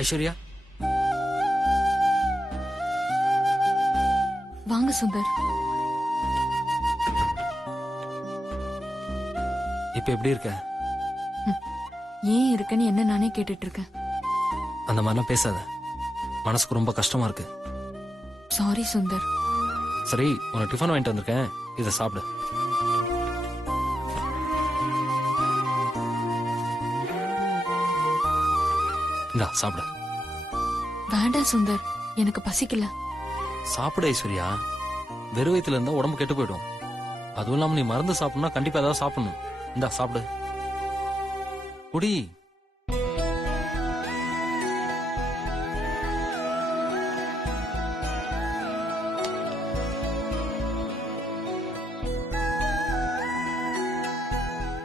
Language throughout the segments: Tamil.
ஐஸ்வர்யா, வாங்க சுந்தர். இப்ப எப்படி இருக்க? ஏன் இருக்கன்னு என்ன நானே கேட்டுட்டு இருக்கேன். அந்த மாதிரிலாம் பேசாத, மனசுக்கு ரொம்ப கஷ்டமா இருக்கு. சாரி சுந்தர். சரி, உனக்கு டிஃபன் வாங்கிட்டு வந்திருக்கேன், இதை சாப்பிடு. இந்தா சாப்பிடு. வேண்டாம் சுந்தர், எனக்கு பசிக்கல. சாப்பிடு ஐஸ்வர்யா, வெறும் வயித்துல இருந்தா உடம்பு கெட்டு போயிடும். அதுவும் இல்லாம நீ மருந்து சாப்பிடணும்னா கண்டிப்பா ஏதாவது சாப்பிடணும். இந்தா சாப்பிடு, குடி.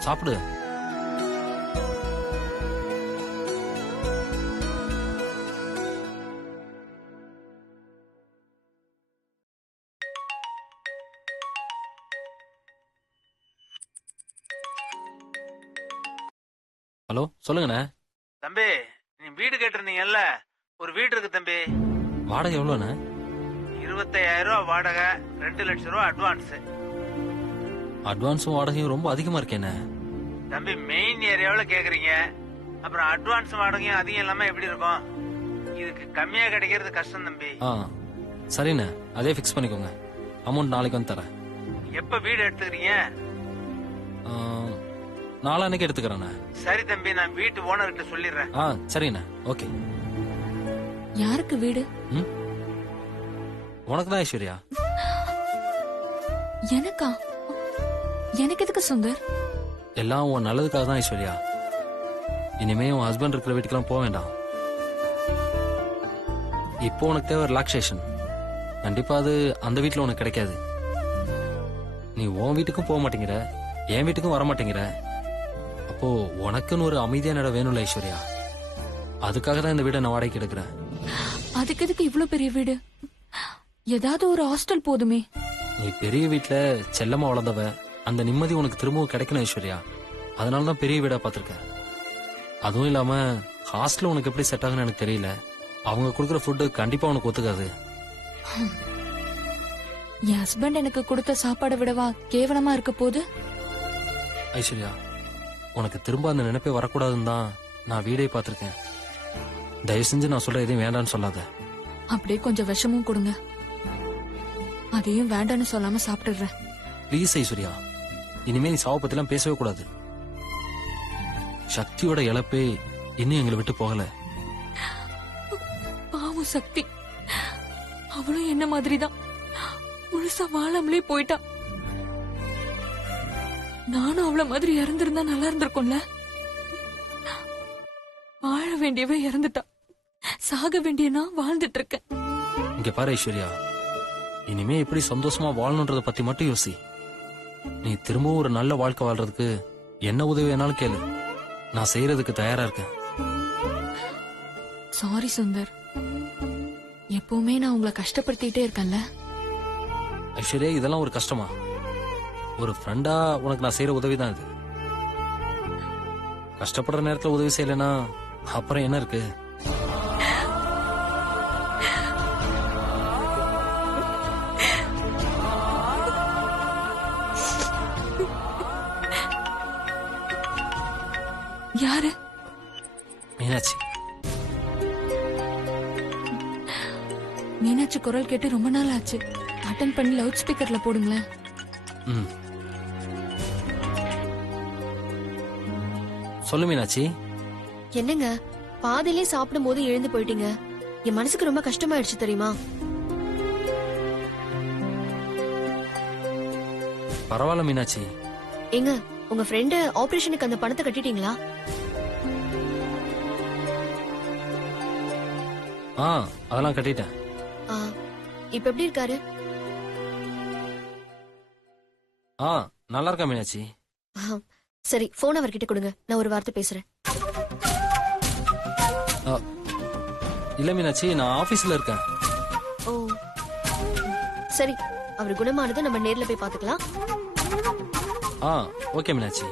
சாப்பிடு. ஹலோ, சொல்லுங்கண்ணே. தம்பி, நீ வீடு கேட்டிருந்தீங்கல்ல, ஒரு வீடு இருக்கு தம்பி. வாடகை எவ்வளோண்ணே? 25,000 ரூபா வாடகை, 2 லட்சம் ரூபா அட்வான்ஸ். அட்வான்ஸும் வாடகையும் ரொம்ப அதிகமா இருக்கேண்ணே. தம்பி, மெயின் ஏரியாவுல கேக்குறீங்க, அப்புறம் அட்வான்ஸ் வாடகையும் அதிகம் இல்லாம எப்படி இருக்கும்? இதுக்கு கம்மியா கிடைக்கிறது கஷ்டம் தம்பி. சரிண்ணே, அதே ஃபிக்ஸ் பண்ணிக்கோங்க. அமௌண்ட் நாளைக்கு வந்து தரேன். எப்ப வீடு எடுத்துக்கிறீங்க? நாளான்னைக்கு எடுத்துக்கிறேண்ணே. சரி தம்பி, நான் வீட்டு ஓனர்கிட்ட சொல்லிடுறேன். சரிண்ணே, ஓகே. யாருக்கு வீடு? உனக்கு தான் ஐஸ்வர்யா. எனக்கா? எனக்கு எதுக்கு சுந்தர்? எல்லாம் உன் நல்லதுக்காக தான் ஐஸ்வர்யா. இனிமே உன் ஹஸ்பண்ட் இருக்கிற வீட்டுக்கெல்லாம் போக வேண்டாம். இப்போ உனக்கு தேவை ரிலாக்ஸேஷன். கண்டிப்பா அது அந்த வீட்டுல உனக்கு கிடைக்காது. நீ உன் வீட்டுக்கும் போக மாட்டேங்கிற, என் வீட்டுக்கும் வர மாட்டேங்கிற. அப்போ உனக்குன்னு ஒரு அமைதியான இடம் வேணும்ல ஐஸ்வர்யா. அதுக்காக தான் இந்த வீடை நான் வாடகைக்கு எடுக்கிறேன். அதுக்கு எதுக்கு இவ்வளவு பெரிய வீடு? ஏதாவது ஒரு ஹாஸ்டல் போதுமே. நீ பெரிய வீட்டுல செல்லமா வளர்ந்தவ, அந்த நிம்மதி உனக்கு திரும்பவும் கிடைக்கணும் ஐஸ்வர்யா. அதனாலதான் பெரிய வீடா பாத்திருக்கேன். அதுவும் இல்லாம ஹாஸ்டல் உனக்கு எப்படி செட் ஆகுன்னு எனக்கு தெரியல. அவங்க கொடுக்குற ஃபுட்டு கண்டிப்பா உனக்கு ஒத்துக்காது. என் ஹஸ்பண்ட் எனக்கு கொடுத்த சாப்பாடை விடவா கேவலமா இருக்க போது? ஐஸ்வர்யா, உனக்கு திரும்ப அந்த நினைப்பே வரக்கூடாதுன்னு தான் நான் வீடே பார்த்திருக்கேன். தயவு செஞ்சு நான் சொல்ற எதையும் வேண்டான்னு சொல்லாத. அப்படியே கொஞ்சம் விஷமும் கொடுங்க, அதையும் வேண்டான்னு சொல்லாம சாப்பிட்டுறேன். ப்ளீஸ் ஐஸ்வர்யா, இனிமே நீ சாவை பத்திலாம் பேசவே கூடாது. சக்தியோட இழப்பே இன்னும் எங்களை விட்டு போகல. பாவம் சக்தி, அவளும் என்ன மாதிரிதான் முழுசா வாழாமலே போயிட்டா. நானும் அவள மாதிரி இறந்திருந்தா நல்லா இருந்திருக்கும்ல. வாழ வேண்டியவ இறந்துட்டா, சாக வேண்டிய நான் வாழ்ந்துட்டு இருக்கேன். இங்க பாரு ஐஸ்வர்யா, இனிமே எப்படி சந்தோஷமா வாழணுன்றத பத்தி மட்டும் யோசி. நீ திரும்பவும் ஒரு நல்ல வாழ்க்கை வாழ்றதுக்கு என்ன உதவி வேணாலும் கேளு, நான் செய்யறதுக்கு தயாரா இருக்கேன். சாரி சுந்தர், எப்பவுமே நான் உங்களை கஷ்டப்படுத்திட்டே இருக்கேன்ல. ஐஸ்வர்யா, இதெல்லாம் ஒரு கஷ்டமா? ஒரு ஃப்ரெண்டா உனக்கு நான் செய்யற உதவி தான் இது. கஷ்டப்படுற நேரத்துல உதவி செய்யலனா அப்புறம் என்ன இருக்கு? யாரு? மீனாட்சி. மீனாட்சி குரல் கேட்டு ரொம்ப நாள் ஆச்சு. அட்டன் பண்ணி லவுட் ஸ்பீக்கர்ல போடுங்களேன். சொல்லு மீனாட்சி. என்னங்க, பாதியிலே சாப்பிடும் போது எழுந்து போயிட்டீங்க. என் மனசுக்கு ரொம்ப கஷ்டமாயிடுச்சு தெரியுமா? பரவாயில்ல மீனாட்சி. எங்க, உங்க ஃப்ரெண்டு ஆபரேஷனுக்கு அந்த பணத்தை கட்டிட்டீங்களா? அதெல்லாம் கட்டிட்டேன். இப்ப எப்படி இருக்காரு? நல்லா இருக்கா மீனாட்சி? சரி, போன் அவர்கிட்ட கொடுங்க, நான் ஒரு வார்த்தை பேசுறேன். இல்ல மீனாட்சி, நான் ஆபீஸ்ல இருக்கேன். ஓ சரி, அவர் குணமானது நம்ம நேர்ல போய் பாத்துக்கலாம். ஓகே மீனாட்சி.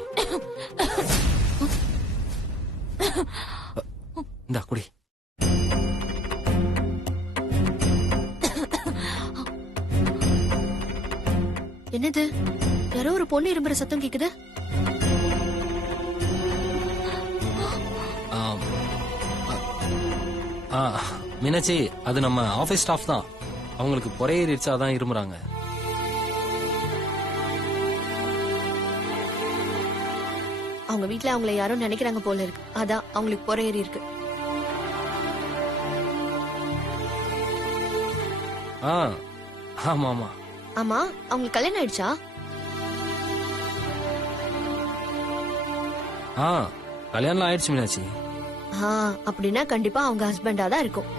இந்தா குடி. என்னது யாரோ ஒரு பொண்ணு இரும்புற சத்தம் கேக்குது. ஆம். ஆ, மீனாட்சி அது நம்ம ஆபீஸ் ஸ்டாஃப் தான். அவங்களுக்கு பொறையேறிடுச்சு, அதான் இருமுறாங்க. அவங்க வீட்ல அவங்கள யாரோ நினைக்கிறாங்க போல இருக்கு, அதான் அவங்களுக்கு பொறையேறி இருக்கு. ஆ, ஆமா ஆமா. ஆமா, அவங்களுக்கு கல்யாணம் ஆயிடுச்சா? ஆ, கல்யாணம் ஆயிடுச்சு மீனாட்சி. அப்படின்னா கண்டிப்பா அவங்க ஹஸ்பண்டா தான் இருக்கும்.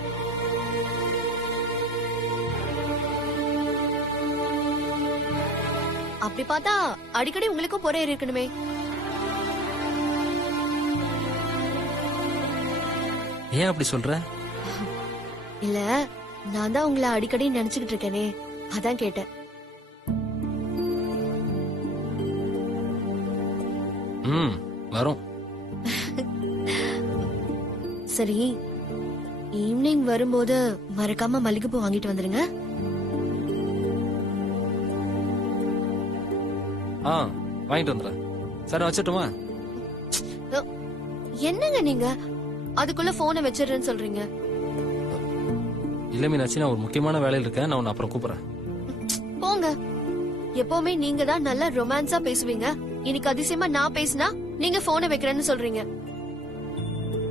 அப்படி பார்த்தா அடிக்கடி உங்களுக்கும் பொறையேறி இருக்கணுமே. ஏன் அப்படி சொல்ற? இல்ல, நான் தான் உங்களை அடிக்கடி நினைச்சுக்கிட்டு இருக்கேனே, அதான் கேட்டேன். ம், வரும். சரி, ஈவினிங் வரும்போது மறக்காம மல்லிகைப்பூ வாங்கிட்டு வந்துருங்க. ஆ, வாங்கிட்டு வந்துடுறேன். சரி, வச்சுட்டுமா? என்னங்க நீங்க அதுக்குள்ள போனை வச்சிடுறேன்னு சொல்றீங்க? இல்ல மீனாட்சி, நான் ஒரு முக்கியமான வேலையில் இருக்கேன். நான் உன்னை அப்புறம் கூப்பிடுறேன். போங்க. எப்பவுமே நீங்க தான் நல்லா ரொமான்ஸா பேசுவீங்க. இன்னைக்கு அதிசயமா நான் பேசினா நீங்க போனை வைக்கிறேன்னு சொல்றீங்க.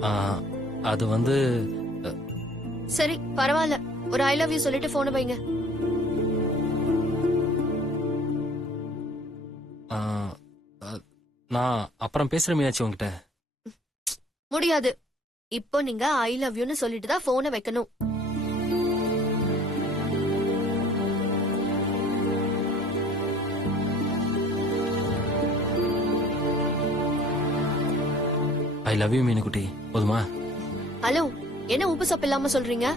ஆ, அது வந்து சரி, பரவாயில்ல. ஒரு ஐ லவ் யூ சொல்லிட்டு போனை வைங்க. ஆ, நான் அப்புறம் பேசுறேன் மீனாட்சி உங்ககிட்ட. முடியாது. இப்போ நீங்க ஐ லவ் யூன்னு சொல்லிட்டு தான் போனை வைக்கணும். ஐ லவ் யூ மீனுக்குட்டி. போதுமா? ஹலோ, என்ன உப்பு சப்பு இல்லாம சொல்றீங்க?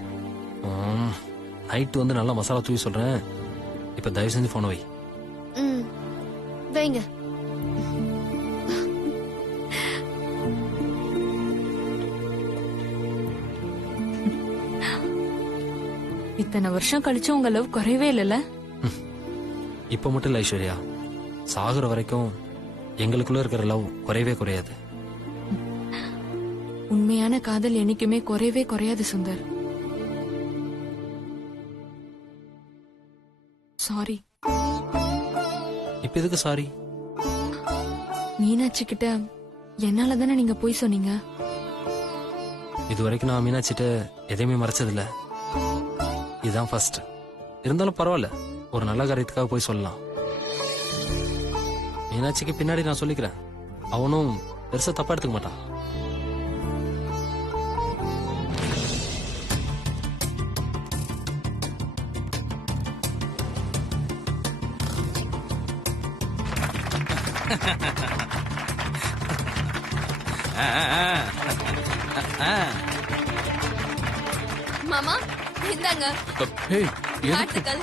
நைட்டு வந்து நல்லா மசாலா தூவி சொல்றேன். இப்ப தயவு செஞ்சு போன வை. ம், வைங்க. இத்தனை வருஷம் கழிச்சு உங்க லவ் குறையவே இல்லைல்ல? இப்ப மட்டும் இல்ல ஐஸ்வர்யா, சாகுற வரைக்கும் எங்களுக்குள்ள இருக்கிற லவ் குறையவே குறையாது. உண்மையான காதல் என்னைக்குமே குறையவே குறையாது சுந்தர். சாரி. இப்ப எதுக்கு சாரி? மீனாட்சி கிட்ட என்னால தானே நீங்க போய் சொன்னீங்க. இது வரைக்கும் நான் மீனாட்சிட்ட எதையுமே மறைச்சதில்ல. இதுதான் ஃபர்ஸ்ட். இருந்தாலும் பரவாயில்ல, ஒரு நல்ல காரியத்துக்காக போய் சொல்லலாம். மீனாட்சிக்கு பின்னாடி நான் சொல்லிக்கிறேன். அவனும் பெருசா தப்பா எடுத்துக்க மாட்டான். மாமா, இந்தாங்க வாழ்த்துக்கள்.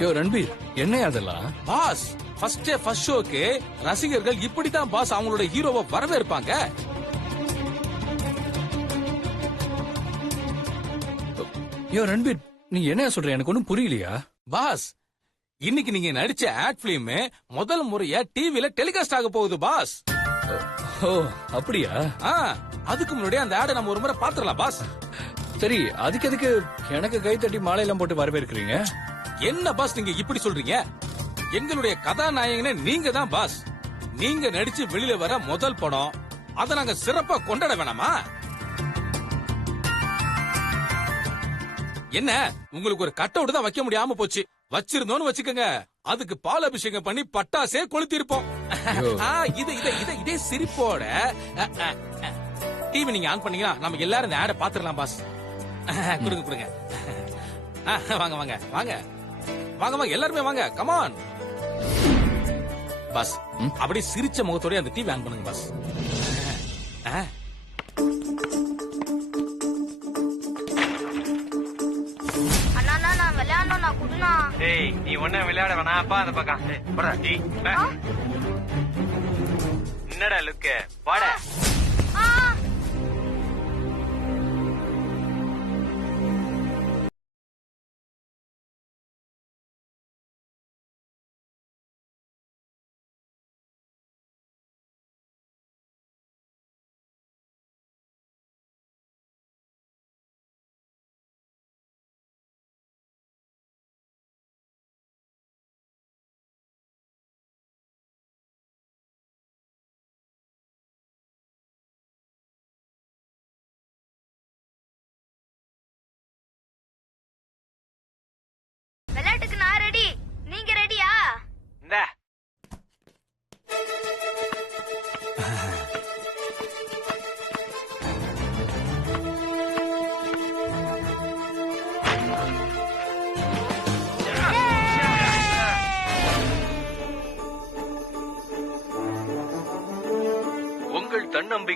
யோ ரன்பீர், என்ன அதெல்லாம்? பாஸ், ஃபர்ஸ்ட் டே ஃபர்ஸ்ட் ஷோக்கு ரசிகர்கள் இப்படித்தான் பாஸ் அவங்களோட ஹீரோவை வரவேற்பாங்க. யோ ரன்பீர், நீ என்ன சொல்ற? எனக்கு ஒண்ணும் புரியலையா? பாஸ், இன்னைக்கு நீங்க நடிச்ச ஆட் பிலிம் முதல் முறையா டிவில டெலிகாஸ்ட் ஆக போகுது பாஸ். ஓ, அப்படியா? அதுக்கு முன்னாடி அந்த ஆடை நம்ம ஒரு முறை பாத்துறலாம் பாஸ். சரி, அதுக்கு எதுக்கு எனக்கு கை தட்டி மாலையெல்லாம் போட்டு வரவேற்கிறீங்க? என்ன பாஸ் நீங்க இப்படி சொல்றீங்க? எங்களுடைய கதாநாயகனே நீங்க தான் பாஸ். நீங்க நடிச்சு வெளியில வர முதல் படம், அதை நாங்க சிறப்பா கொண்டாட வேணாமா? என்ன உங்களுக்கு ஒரு கட் அவுட் தான் வைக்க முடியாம போச்சு. வச்சிருந்தோன்னு வச்சுக்கோங்க, அதுக்கு பால் அபிஷேகம் பண்ணி பட்டாசே கொளுத்தி இருப்போம். இதே சிரிப்போட டிவி நீங்க ஆன் பண்ணீங்கன்னா நம்ம எல்லாரும் இந்த ஆட பாத்துடலாம் பாஸ். கொடுங்க கொடுங்க. வாங்க வாங்க வாங்க வாங்க வாங்க எல்லாருமே வாங்க, கமான் பாஸ். அப்படி சிரிச்ச முகத்தோட அந்த டிவி ஆன் பண்ணுங்க பாஸ். ஏய், நீ ஒன்னும் விளையாட வேணாப்பா. அந்த பக்கம் என்னடா லுக்கு, வாட.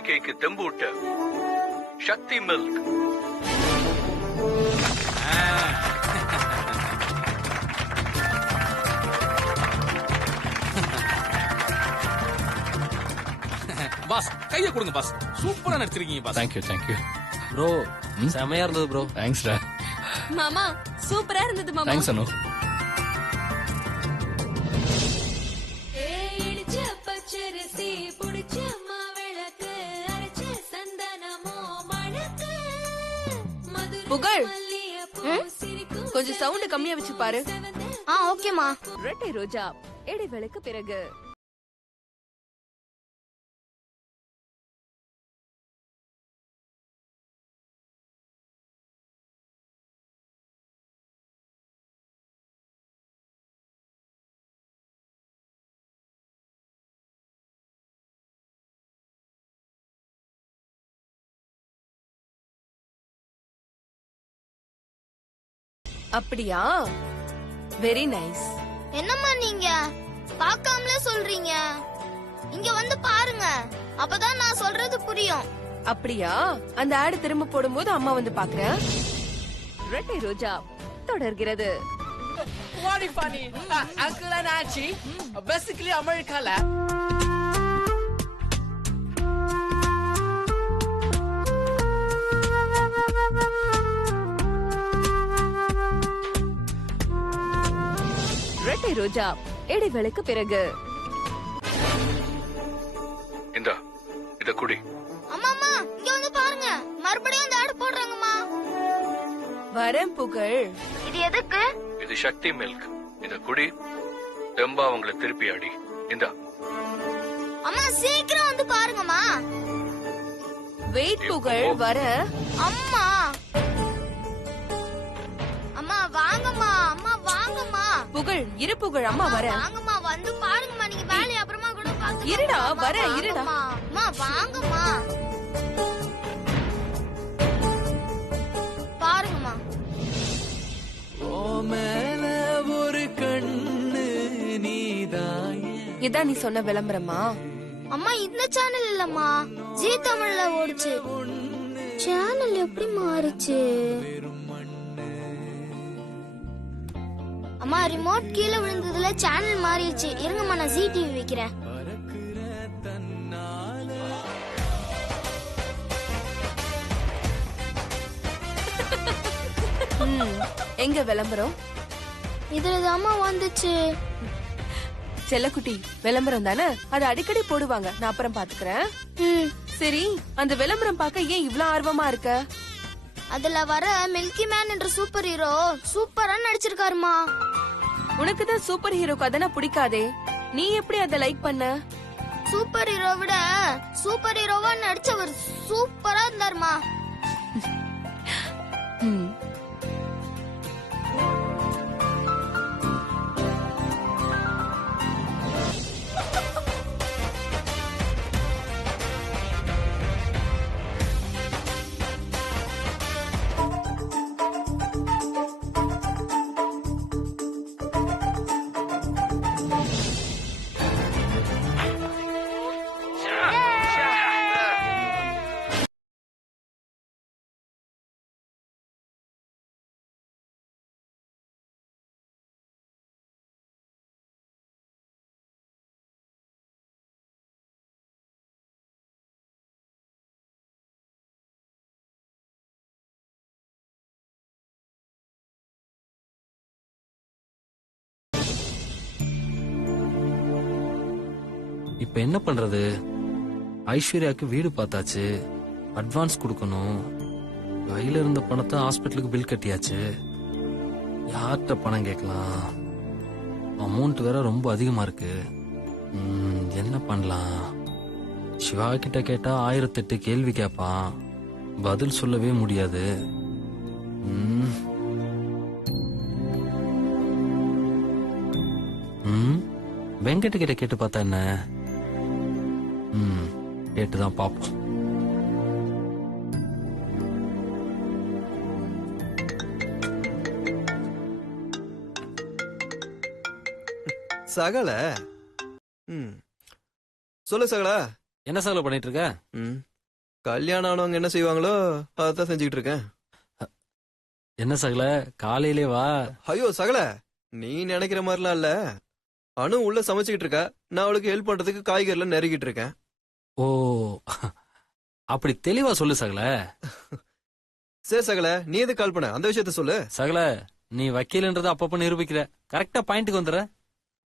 நம்பிக்கைக்கு தெம்பூட்ட சக்தி மில்க். பாஸ் கைய கொடுங்க பாஸ். சூப்பரா நடிச்சிருக்கீங்க பாஸ். தேங்க்யூ ப்ரோ செமையா இருந்தது ப்ரோ. தேங்க்ஸ்டா. மாமா சூப்பரா இருந்தது மாமா. தேங்க்ஸ் அனு. புகழ் கொஞ்சம் சவுண்ட் கம்மியா வச்சு பாரு. ஓகேமா. ரெட்டை ரோஜா இடைவேளைக்கு பிறகு. அப்படியா, வெரி நைஸ். என்னம்மா நீங்க பார்க்காமலே சொல்றீங்க? இங்க வந்து பாருங்க, அப்பதான் நான் சொல்றது புரியும். அப்படியா, அந்த ஆடு திரும்ப போடும்போது அம்மா வந்து பாக்குறேன். ரெட்டை ரோஜா தொடர்கிறது. What funny? Uncle and Auntie, basically America la. ரெட்டை ரோஜா இடைவேளைக்கு பிறகு. இத குடி. அம்மா இங்க வந்து பாருங்க, மறுபடியும் அந்த ஆடு போடுறாங்கம்மா. வரேன் புகழ். இது எதுக்கு? இது சக்தி மில்க். இத குடி, தெம்பா அவங்கள திருப்பி அடி. அம்மா சீக்கிரம் வந்து பாருங்கம்மா. வெயிட் புகழ், வரேன். அம்மா அம்மா வாங்கம்மா, அம்மா வாங்கம்மா. புகழ் இரு புகழ், அம்மா வரேன். வாங்கம்மா வந்து பாருங்கம்மா, நீங்க வேலைய அப்புறமா கூட பாத்துக்கலாம். இருடா வரேன், இருடா. அம்மா வாங்கம்மா, பாருங்கம்மா. ஒரு கண்ணு நீதான். இதான் நீ சொன்ன விளம்பரமா? அம்மா இந்த சேனல் இல்லம்மா, ஜீ தமிழ்ல ஓடுச்சு. சேனல் எப்படி மாறுச்சு? அம்மா ரிமோட் கீழே விழுந்ததுல சேனல் மாறிடுச்சு. இருங்கம்மா, நான் ஜீ டிவி வைக்கிறேன். எங்க விளம்பரம்? இதுலதாம்மா வந்துச்சு. செல்லக்குட்டி, விளம்பரம் தானே, அது அடிக்கடி போடுவாங்க, நான் அப்புறம் பாத்துக்கிறேன். சரி, அந்த விளம்பரம் பார்க்க ஏன் இவ்ளோ ஆர்வமா இருக்க? அதுல வர மில்கி மேன் என்ற சூப்பர் ஹீரோ சூப்பரா நடிச்சிருக்காருமா. உனக்கு தான் சூப்பர் ஹீரோ கதைனா பிடிக்காதே, நீ எப்படி அதை லைக் பண்ண? சூப்பர் ஹீரோ விட சூப்பர் ஹீரோவா நடிச்சவர் சூப்பரா இருந்தாருமா. இப்ப என்ன பண்றது? ஐஸ்வர்யாக்கு வீடு பார்த்தாச்சு, அட்வான்ஸ் கொடுக்கணும், கையில இருந்த பணத்தை ஹாஸ்பிட்டலுக்கு பில் கட்டியாச்சு. யார்கிட்ட பணம் கேட்கலாம்? அமௌண்ட் வேற ரொம்ப அதிகமா இருக்கு. என்ன பண்ணலாம்? சிவா கிட்ட கேட்டா 1008 கேள்வி கேட்பான், பதில் சொல்லவே முடியாது. வெங்கட் கிட்ட கேட்டு பார்த்தா என்ன? கேட்டுதான் பாப்போம். சகல சொல்லு சகல. என்ன சகல பண்ணிட்டு இருக்க? கல்யாணம் ஆனவங்க என்ன செய்வாங்களோ அதான் செஞ்சுக்கிட்டு இருக்கேன். என்ன சகல காலையிலே வா. ஐயோ சகல, நீ நினைக்கிற மாதிரிலாம் இல்ல. அனு உள்ள சமைச்சுக்கிட்டு இருக்கா, நான் அவளுக்கு ஹெல்ப் பண்றதுக்கு காய்கறிலாம் நறுக்கிட்டு இருக்கேன். ஓ அப்படி தெளிவா சொல்லு சகல. சரி சகல, நீ எது கால் பண்ண, அந்த விஷயத்த சொல்லு. சகல நீ வக்கீல்ன்றத அப்பப்ப நிரூபிக்கிற. கரெக்டா பாயிண்ட்டுக்கு வந்துடுற.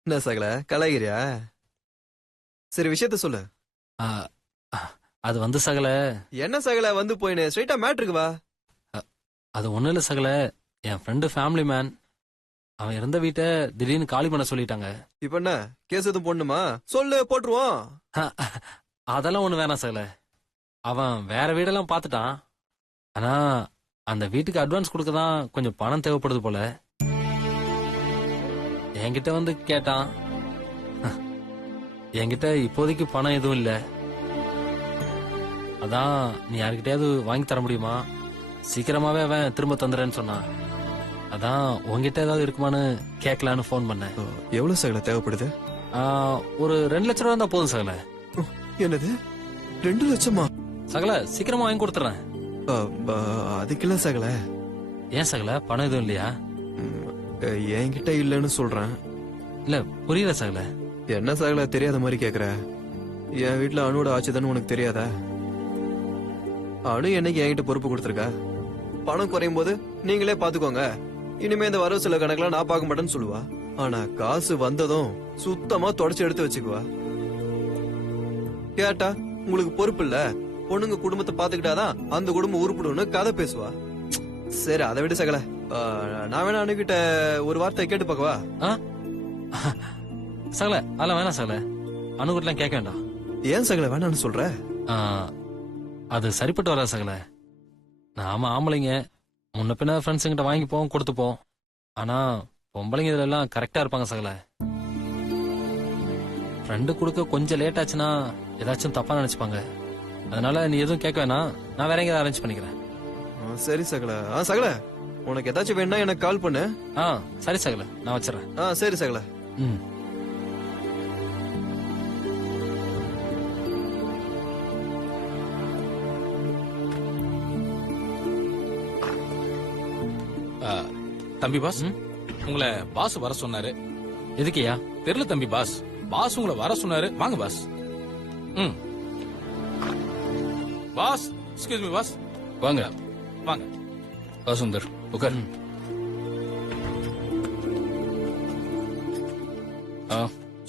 என்ன சகல கலாய்கிறியா? சரி விஷயத்த சொல்லு. ஆ, அது வந்து சகல, என்ன சகல வந்து போயினே, ஸ்ட்ரைட்டா மேட்ருக்கு வா. அது ஒண்ணும் இல்ல சகல. என் ஃப்ரெண்டு ஃபேமிலி மேன், அவன் இருந்த வீட்டை திடீர்னு காலி பண்ண சொல்லிட்டாங்க. இப்ப என்ன கேஸ் எதுவும் போடணுமா? சொல்லு, போட்டுருவோம். அதெல்லாம் ஒண்ணு வேணாம் சகல. அவன் வேற வீடெல்லாம் பார்த்துட்டான். ஆனா அந்த வீட்டுக்கு அட்வான்ஸ் கொடுக்க தான் கொஞ்சம் பணம் தேவைப்படுது போல. என்கிட்ட வந்து கேட்டான். என்கிட்ட இப்போதைக்கு பணம் எதுவும் இல்ல. அதான் நீ யாருக்கிட்டயாவது வாங்கி தர முடியுமா? சீக்கிரமாவே அவன் திரும்ப தந்துறேன்னு சொன்னான். அதான் உங்ககிட்ட ஏதாவது இருக்குமான்னு கேட்கலான்னு ஃபோன் பண்ணேன். எவ்வளவு சகல தேவைப்படுது? ஒரு 2 லட்சம் ரூபா இருந்தா போதும் சகல. என்னது 2 லட்சமா? சகல சீக்கிரமா வாங்கி கொடுத்துறேன். அதுக்குள்ள சகல. ஏன் சகல பணம் எதுவும் இல்லையா? என்கிட்ட இல்லன்னு சொல்றேன். இல்ல புரியல சகல. என்ன சகல தெரியாத மாதிரி கேக்குற? என் வீட்டுல அணுவோட ஆச்சுதான்னு உனக்கு தெரியாதா? அணு என்னைக்கு என்கிட்ட பொறுப்பு கொடுத்துருக்கா? பணம் குறையும் போது நீங்களே பாத்துக்கோங்க, இனிமே இந்த வரவு சில கணக்கெல்லாம் நான் பார்க்க மாட்டேன்னு சொல்லுவா. ஆனா காசு வந்ததும் சுத்தமா தொடச்சு எடுத்து வச்சுக்குவா. கேட்டா உங்களுக்கு பொறுப்பு இல்ல, பொண்ணுங்க குடும்பத்தை பாத்துக்கிட்டாதான் அந்த குடும்பம் உருப்பிடும்னு கதை பேசுவா. சரி அதை விட சகல, நான் வேணா அணுகிட்ட ஒரு வார்த்தை கேட்டு பாக்கவா? சகல அதெல்லாம் வேணாம் சகல. அணுகிட்டலாம் கேட்க வேண்டாம். ஏன் சகல வேணான்னு சொல்ற? அது சரிப்பட்டு வரா சகல. நாம ஆம்பளைங்க முன்ன பின்ன ஃப்ரெண்ட்ஸு கிட்ட வாங்கிப்போம் கொடுத்துப்போம். ஆனா பொம்பளைங்க இதுல எல்லாம் கரெக்டா இருப்பாங்க சகல. ஃப்ரெண்டு கொடுக்க கொஞ்சம் லேட் ஆச்சுன்னா ஏதாச்சும் தப்பா நினைச்சுப்பாங்க. அதனால நீ எதுவும் கேட்க வேணாம், நான் வேற எங்கேயாவது அரேஞ்ச் பண்ணிக்கிறேன். சரி சகல. சகல உனக்கு ஏதாச்சும் வேணா எனக்கு கால் பண்ணு. சரி சகல, நான் வச்சிடறேன். சரி சகல. தம்பி பாஸ், உங்களை பாஸ் வர சொன்னாரு. எதுக்கியா? தெரியல தம்பி பாஸ், பாஸ் உங்களை வர சொன்னாரு. வாங்க boss. Boss, excuse me boss. வாங்க வாங்க. சுந்தர் உட்கார்.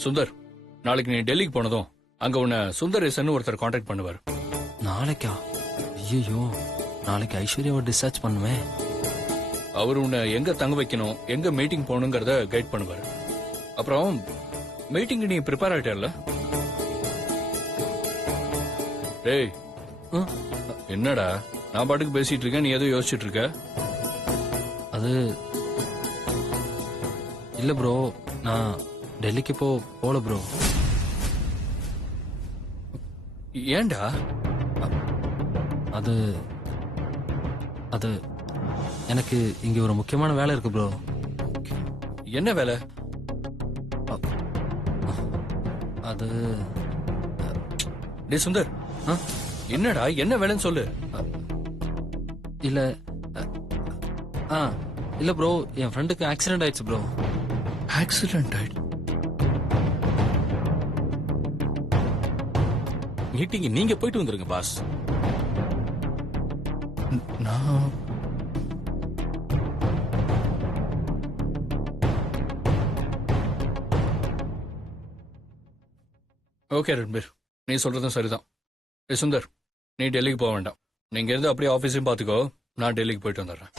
சுந்தர், நாளைக்கு நீ டெல்லிக்கு போனதும் அங்க உன்னை சுந்தரேசன் ஒருத்தர் கான்டாக்ட் பண்ணுவார். நாளைக்கா? ஐயோ, நாளைக்கு ஐஸ்வர்யாவை டிஸ்சார்ஜ் பண்ணுவேன். அவர் உன்னை எங்க தங்க வைக்கணும், எங்க மீட்டிங் போகணுங்கிறத கைட் பண்ணுவார். அப்புறம் மீட்டிங் நீ ப்ரிப்பேர் ஆயிட்டல? டேய் என்னடா நான் பாட்டுக்கு பேசிட்டு இருக்கேன், நீ ஏதோ யோசிச்சுட்டு இருக்க? அது இல்ல ப்ரோ, நான் டெல்லிக்கு போல ப்ரோ. ஏண்டா? அது அது எனக்கு இங்க ஒரு முக்கியமான வேலை இருக்கு ப்ரோ. என்ன வேலை? அது டே சுந்தர், என்னடா என்ன வேலைன்னு சொல்லு. இல்ல இல்ல ப்ரோ, என் ஃப்ரெண்டுக்கு ஆக்சிடென்ட் ஆயிடுச்சு ப்ரோ. ஆக்சிடென்ட் ஆயிடுச்சு? மீட்டிங் நீங்க போயிட்டு வந்துருங்க பாஸ். நான் ஓகே ரன்பீர், நீ சொல்றதும் சரிதான். சுந்தர், நீ டெல்லிக்கு போக வேண்டாம். நீங்க இருந்து அப்படியே ஆபீஸையும் பாத்துக்கோ, நான் டெல்லிக்கு போயிட்டு வந்துடுறேன்.